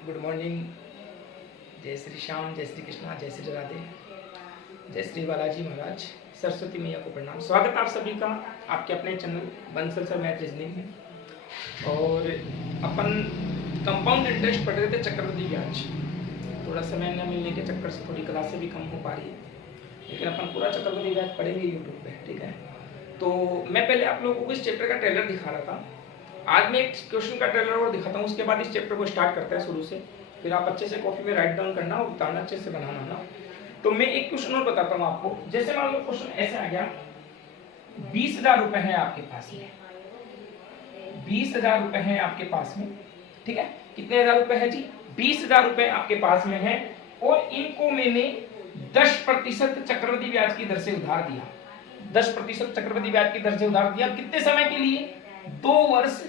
Good morning. जय श्री श्याम, जय श्री कृष्णा, जय श्री राधे, जय श्री बालाजी महाराज, सरस्वती मैया को प्रणाम। स्वागत आप सभी का आपके अपने channel Bansal sir math reasoning में। और अपन कंपाउंड इंटरेस्ट पढ़ रहे थे, चक्रवृद्धि ब्याज। थोड़ा समय न मिलने के चक्कर से थोड़ी क्लासें भी कम हो पा रही है, लेकिन अपन पूरा चक्रवृद्धि ब्याज पढ़ेंगे यूट्यूब पे, ठीक है। तो मैं पहले आप लोगों को इस चैप्टर का ट्रेलर दिखा रहा था। आज मैं एक क्वेश्चन का ट्रेलर और दिखाता हूँ, उसके बाद इस चैप्टर को स्टार्ट करते हैं शुरू से। फिर आप अच्छे से कॉपी में राइट डाउन करना और उतारना, अच्छे से बनाना ना। तो मैं एक क्वेश्चन और बताता हूँ आपको। जैसे मान लो क्वेश्चन ऐसे आ गया, 20,000 रुपए है आपके पास में, 20,000 रुपए है आपके पास में, ठीक है। कितने हजार रुपए है जी? 20,000 रुपए आपके पास में है, और इनको मैंने 10% चक्रवृद्धि ब्याज की दर से उधार दिया। 10% चक्रवृद्धि ब्याज की दर से उधार दिया। कितने समय के लिए? 2 वर्ष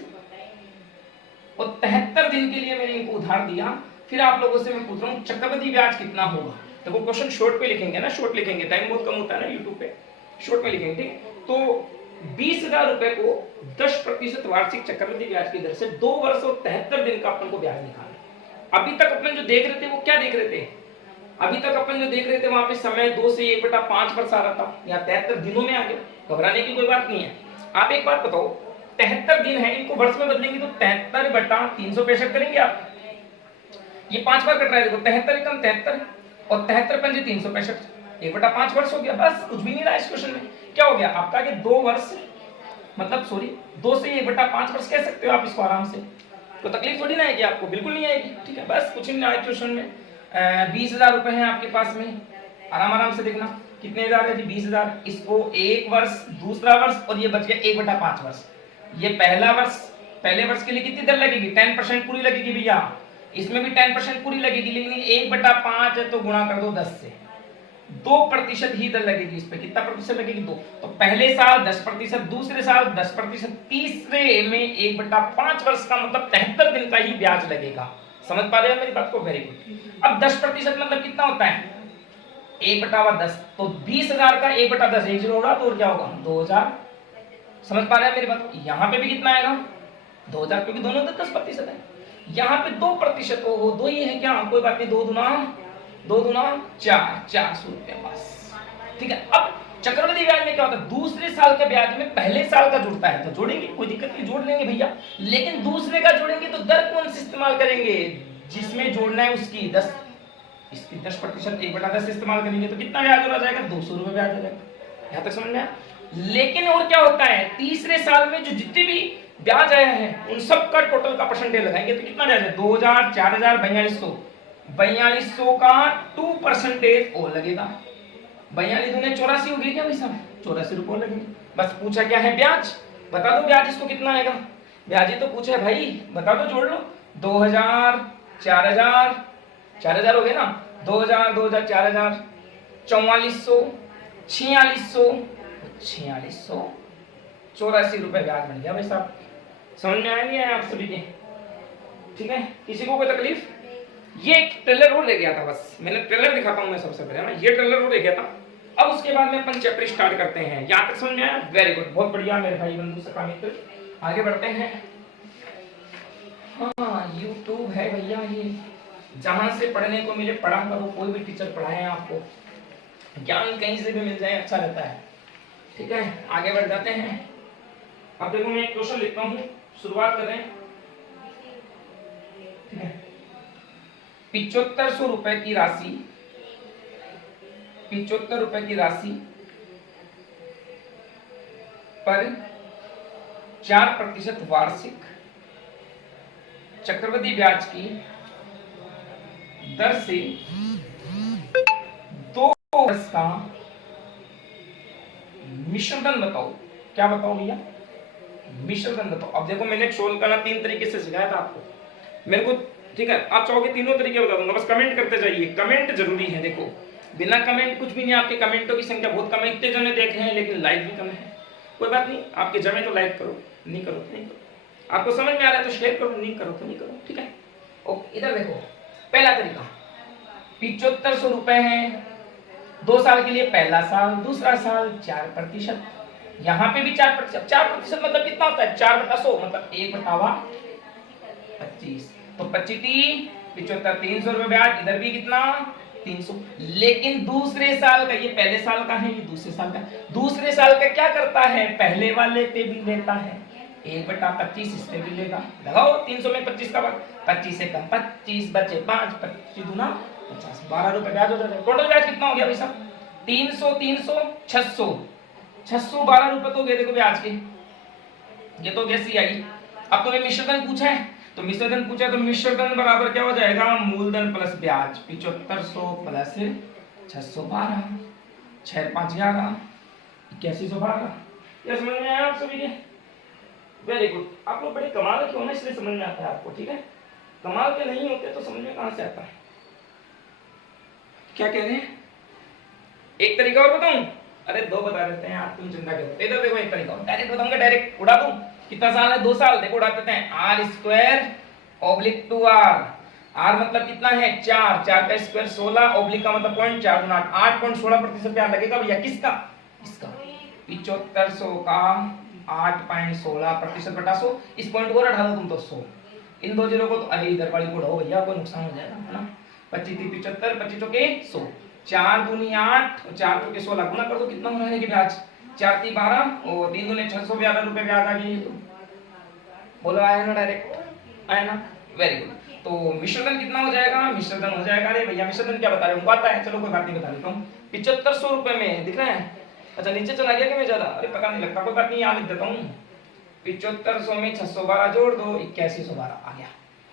और 73 दिन के लिए मैंने इनको उधार दिया। फिर आप लोगों से मैं पूछ रहा हूं चक्रवृद्धि ब्याज कितना होगा। तो वो क्वेश्चन शॉर्ट पे लिखेंगे ना, शॉर्ट लिखेंगे, टाइम बहुत कम होता है ना यूट्यूब पे, शॉर्ट में लिखेंगे, ठीक है। तो 20,000 रुपए को 10% वार्षिक चक्रवृद्धि ब्याज की दर से 2 वर्ष और 73 दिन का अपन को ब्याज निकालना। अभी तक अपन जो देख रहे थे वो क्या देख रहे थे? अभी तक अपन जो देख रहे थे वहां पे समय 2 से 1/5 वर्ष आ रहा था, या 73 दिनों में आ गया। घबराने की कोई बात नहीं है। आप एक बात बताओ, 73 दिन है, इनको वर्ष में बदलेंगे तो 73/365 करेंगे आप। ये 5 बार कट रहा है, देखो 73 कम 73 और 73 पंजे 365, 1/5 वर्ष हो गया। बस कुछ भी नहीं रहा इस क्वेश्चन में। क्या हो गया आपका? ये 2 वर्ष मतलब सॉरी 2 से 1/5 वर्ष कह सकते हो आप इसको आराम से। तो तकलीफ थोड़ी ना आएगी आपको, बिल्कुल नहीं आएगी, ठीक है। बस कुछ नहीं आया क्वेश्चन में। 20,000 रुपए है आपके पास में, आराम से देखना कितने हजार है जी? 20,000। इसको 1 वर्ष, दूसरा वर्ष, और ये बच गया 1/5 वर्ष। ये पहला वर्ष, पहले वर्ष के लिए कितनी दर लगेगी? 10% पूरी लगेगी भैया। इसमें भी 10% पूरी लगेगी, लेकिन 1/5 है तो गुणा कर दो 10 से। 2% ही दर लगेगी इस पे। कितना प्रतिशत लगेगी? 2। तो पहले साल 10%, दूसरे साल 10%, तीसरे में 1/5 वर्ष का मतलब 73 दिन का ही ब्याज लगेगा। समझ पा रहे हो मेरी बात को? Very good. अब 10% मतलब कितना होता है? 1/10। तो 20,000 का 1/10, 1 0 होगा तो और क्या होगा? 2,000। समझ पा रहे हैं मेरी बात? यहाँ पे भी कितना आएगा? 2,000, क्योंकि दोनों 10% है। यहाँ पे 2% हो, 2 ही है क्या? कोई बात नहीं, 2 दूना 4, 400 रुपए बस, ठीक है। अब चक्रवृद्धि ब्याज में क्या होता है? दूसरे साल का ब्याज में पहले साल का जुड़ता है, तो जोड़ेंगे, कोई दिक्कत नहीं, जोड़ लेंगे भैया। लेकिन दूसरे का जोड़ेंगे तो दर कौन सी इस्तेमाल करेंगे? जिसमें जोड़ना है उसकी 10, इसकी 10%, 1/10 इस्तेमाल करेंगे तो कितना ब्याज हो जाएगा? 200 रुपए ब्याज हो जाएगा। यहाँ तक समझ में आया? लेकिन और क्या होता है, तीसरे साल में जो जितने भी ब्याज आया है उन सब का टोटल का परसेंटेज लगाएंगे तो कितना ब्याज है? 2,000, 4,000, 4,200, 4,200 का 2% और लगेगा। 42 दूने 84 हो गई क्या भाई साहब? 84 रुपये लगेंगे। बस पूछा क्या है? ब्याज। बता दो ब्याज इसको कितना आएगा? ब्याज ही तो पूछा है भाई, बता दो, जोड़ लो। 2,000, 4,000, 4,000 हो गए ना, 2,000, 2,000, 4,000, 4,400, 4,600, 4,600, 84 रुपए ब्याज बन गया भाई साहब। समझ में आया नहीं आया आप सभी के? ठीक है, किसी को कोई तकलीफ? ये एक ट्रेलर और रह गया था, बस मैंने ट्रेलर दिखाता हूं मैं सबसे पहले ना, ये ट्रेलर और रह गया था। अब उसके बाद में अपन चैप्टर स्टार्ट करते हैं। यहां तक समझ में आया? वेरी गुड, बहुत बढ़िया मेरे भाई बंधु सखा मित्र। आगे बढ़ते हैं। हाँ, यूट्यूब है भैया, ये जहां से पढ़ने को मिले पढ़ा करो। कोई भी टीचर पढ़ाए आपको, ज्ञान कहीं से भी मिल जाए अच्छा रहता है, ठीक है। आगे बढ़ जाते हैं। अब देखो मैं एक क्वेश्चन लिखता हूं, शुरुआत करें, ठीक है। 7500 रुपए की राशि, 75 रुपए की राशि पर 4% वार्षिक चक्रवृद्धि ब्याज की दर से 2 वर्ष का मिश्रधन बताओ। क्या बताओ भैया? मिश्रधन बताओ। अब देखो मैंने सोल्व करना 3 तरीके से सिखाया था आपको मेरे को, ठीक है। आप चाहोगे तीनों तरीके बता दूंगा, बस कमेंट करते जाइए। कमेंट जरूरी है, देखो बिना कमेंट कुछ भी नहीं। आपके कमेंटों की संख्या बहुत कम है, इतने जने देख रहे हैं लेकिन लाइक भी कम है। कोई बात नहीं, आपके जमे तो लाइक करो, नहीं करो तो नहीं करो। आपको समझ में आ रहा है तो शेयर करो, नहीं करो तो नहीं करो, ठीक है। ओके, इधर देखो पहला तरीका, 7500 रुपए है 2 साल के लिए। पहला साल, दूसरा साल 4%, यहाँ पे भी 4%। 4% मतलब कितना होता है? 4/100 मतलब 1/25। तो 25 75, 300 रुपए ब्याज, इधर भी कितना 300। लेकिन दूसरे साल का, ये पहले साल का है, ये दूसरे साल का, दूसरे साल का क्या करता है, पहले वाले पे भी लेता है, 1/25 इस पे भी लेगा। लगाओ 300 में 25 का भाग, 25 से कम 25 बचे 5, 25 दूना 50, 12 रुपए ब्याज हो जाएगा। टोटल ब्याज कितना हो गया भाई साहब, 300 300 600, 612 रुपए तो गए देखो ब्याज के। ये तो कैसी आई। अब तुम्हें मिश्रधन पूछा है, तो मिश्रधन पूछा तो मिश्रधन बराबर क्या हो जाएगा, मूलधन प्लस ब्याज, 7500 प्लस 612, 6 5 11, 8112। ये समझ में आया आप सभी के? Very good. आप लोग बड़े कमाल के हो ना, इसलिए समझ में आता है आपको, ठीक है। कमाल के नहीं होते तो समझ में कहां से आता है। क्या कह रहे हैं, एक तरीका और बताऊं? अरे दो बता देते हैं आप, तुम चिंता करो। इधर देखो, एक तरीका डायरेक्ट बताऊंगा, डायरेक्ट उड़ा दूं। कितना साल है, 2 साल। देखो उड़ा देते हैं, r² / 2r। r मतलब कितना है 4, 4 का स्क्वायर 16, ऑब्लिक का मतलब 0.4 गुना 8.16% ब्याज लगेगा भैया। किसका, इसका 7500 का 8.16% बटा 100। इस पॉइंट को हटा दो तुम तो 100, इन दो जीरो को तो, अरे इधर वाली को उड़ाओ भैया, कोई नुकसान हो जाएगा, है ना। 25 3 75, 25 चौके 100, 4 दूनी 8 और 4 चौके 16, गुना कर दो कितना हो रहा है कि ब्याज, 4 3 12 और 3 दूनी 612 रुपए ब्याज आ गई। बोलो आया ना, डायरेक्ट आया ना, वेरी गुड। तो मिश्रधन कितना हो जाएगा, मिश्रधन हो जाएगा, अरे भैया मिश्रधन क्या बता रहे हो, आता है, चलो कोई बात नहीं, बता देता हूँ। 7500 रुपए में दिख रहा है, अच्छा नीचे चला गया कि मैं ज्यादा, अरे पता नहीं लगता, कोई बात नहीं, यहाँ लिख देता हूँ। 7500 में 612 जोड़ दो, 8112 आ गया।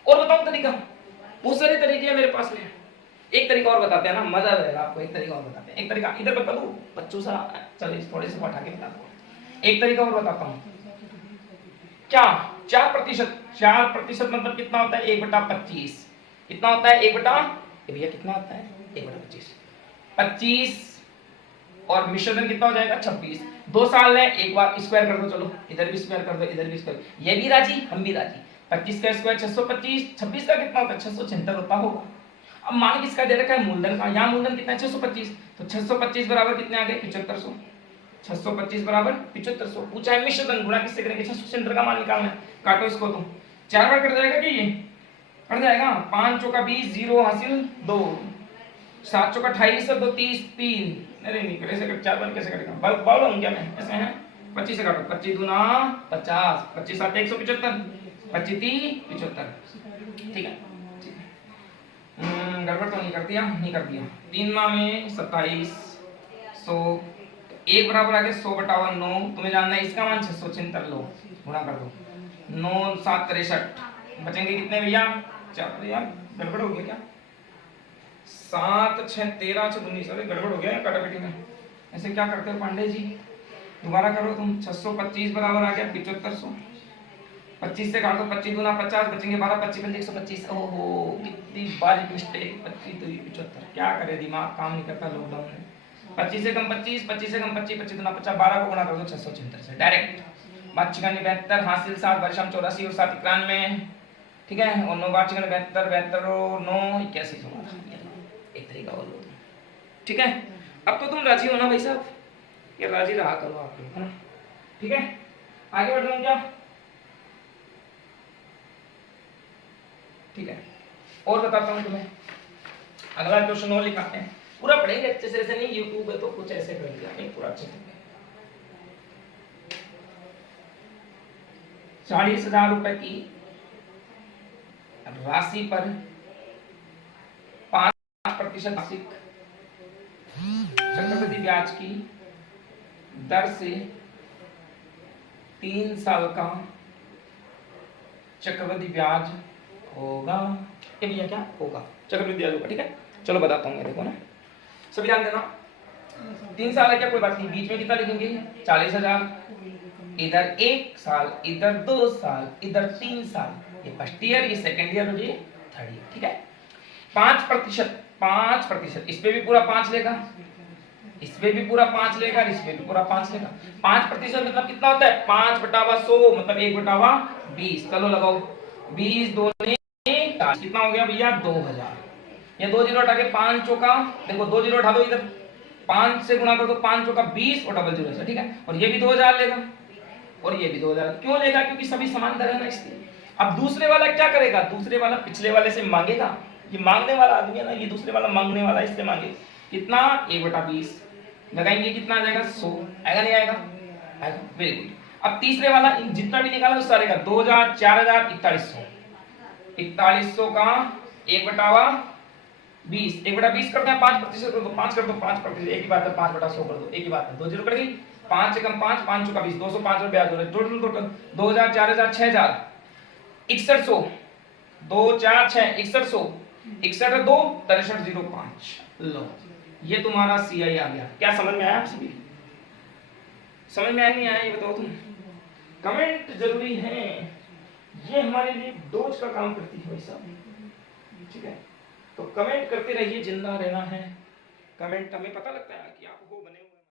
और बताओ तरीका, बहुत सारे तरीके हैं मेरे पास में। एक तरीका और बताते हैं ना, मजा आएगा आपको। एक तरीका और बताते हैं, एक तरीका इधर बता दो बच्चों सा, चलो थोड़े से हटा के बता दो। एक तरीका और बताता हूँ, क्या 4%, 4% मतलब कितना होता है, 1/25। कितना होता है, 1 भैया कितना होता है, 1/25, 25 और मिश्रधन कितना हो जाएगा 26। 2 साल है, एक बार स्क्वायर कर दो, चलो इधर भी स्क्वायर कर दो, इधर भी स्क्वायर, ये भी राजी हम भी राजी। 25 का स्क्वायर 625, 26 का कितना होता है 676 होता होगा। अब मान किसका दे रखा है, मूलधन का। यहाँ मूलधन कितना है 625, तो 625 बराबर कितने आ गए 7500। 625 बराबर 7500। पूछा है मिश्रधन, गुणा किससे करेंगे, 600 का मान निकालना है। काटो इसको, तो 4 बार कट जाएगा कि ये कट जाएगा। 5 चौका 20, 0 हासिल 2, 7 चौका 28 और 2 30 3। अरे नहीं कैसे कट, 4 बार कैसे कटेगा, बाउल क्या मैं ऐसे है। 25 से काटो, 25 दूना 50, 25 7 175, 25 30 75, ठीक है। गड़बड़ तो नहीं कर दिया, नहीं कर दिया। 3 माह में 27, 100, 1 बराबर आ गया 100/9। तुम्हें जानना है इसका मान 676, लो गुणा कर दो, 9 7 63, बचेंगे कितने भैया 4। यार गड़बड़ हो गया क्या, 7 6 13 6 19, अरे गड़बड़ हो गया काटापीटी में। ऐसे क्या करते हो पांडे जी, दोबारा करो तुम। 625 बराबर आ गया 7500, 25 से काट दो, 25 दूना 50, बचेंगे 12, 25 पंजे 125। ओहो कितनी बारीक मिस्टेक, 25 2 75, क्या करे दिमाग काम नहीं करता लॉकडाउन में। 25 से कम 25, 25 से कम 25, 25 दूना 50, 12 को गुणा कर दो 676 से डायरेक्ट। 5 छिका 72 हासिल 7, वर्षम 84 और 7 91, ठीक है। और 9 5 छिका 72, 72 और 9 81 एक तरीका और लो, ठीक है। अब तो तुम राजी हो ना भाई साहब, ये राजी रहा करो आप लोग, है ना, ठीक है। आगे बढ़ रहा हूं क्या, ठीक है। और बताता हूं तुम्हें, अगला क्वेश्चन और लिखाते हैं, पूरा पढ़ेंगे अच्छे से, ऐसे नहीं यूट्यूब है तो कुछ ऐसे कर लिया, नहीं पूरा अच्छे से। 40,000 रुपए की राशि पर 5% मासिक चक्रवृद्धि ब्याज की दर से 3 साल का चक्रवृद्धि ब्याज होगा। ये भैया क्या होगा, चक्रवृद्धि ब्याज होगा, ठीक है। चलो बताता हूँ मैं, देखो ना सभी ध्यान देना। 3 साल है क्या, कोई बात नहीं, बीच में कितना लिखेंगे 40,000, इधर 1 साल, इधर 2 साल, इधर 3 साल, ये फर्स्ट ईयर, ये सेकंड ईयर और ये थर्ड ईयर, ठीक है। 5%, 5%, इस पे भी पूरा 5 लेगा, इस पे भी पूरा 5 लेगा, इस पे भी पूरा 5 लेगा। 5% मतलब कितना होता है 5/100, मतलब 1/20। चलो लगाओ, 20 2 कितना हो गया भैया 2000। ये 2 जीरो हटा के 5 चौका, देखो 2 जीरो उठा दो इधर, 5 से गुणा कर दो, 5 चौका 20 और डबल जीरो से, ठीक है। और ये भी 2000 लेगा और ये भी 2000, क्यों लेगा, क्योंकि सभी समान दर है ना इसलिए। अब दूसरे वाला क्या करेगा, दूसरे वाला पिछले वाले से मांगेगा, ये मांगने वाला आदमी है ना, ये दूसरे वाला मांगने वाला, इससे मांगे कितना 1/20 लगाएंगे, कितना आ जाएगा 100, आएगा नहीं आएगा, आएगा, वेरी गुड। अब तीसरे वाला जितना भी निकाला उस सारे का 2000 4000 4100, 4100 का 1/20, 1/20 करते हैं 5% कर दो, 5 कर दो, 5%, एक ही बात है, 5/100 कर दो, एक ही बात है, 2 जीरो कट गई, 5 एकम 5, 5 चौका 20, 205 रुपया ब्याज हो रहा है, टोटल 2000 4000 6000 6100, 2 4 6 6100, 61 2 6305, लो ये तुम्हारा सीआई आ गया। क्या समझ में आया आप सभी? समझ में आया नहीं आया ये बताओ तुम? कमेंट जरूरी है, ये हमारे लिए डोज का काम करती है भाई साहब, ठीक है? तो कमेंट करते रहिए, जिंदा रहना है, कमेंट हमें पता लगता है।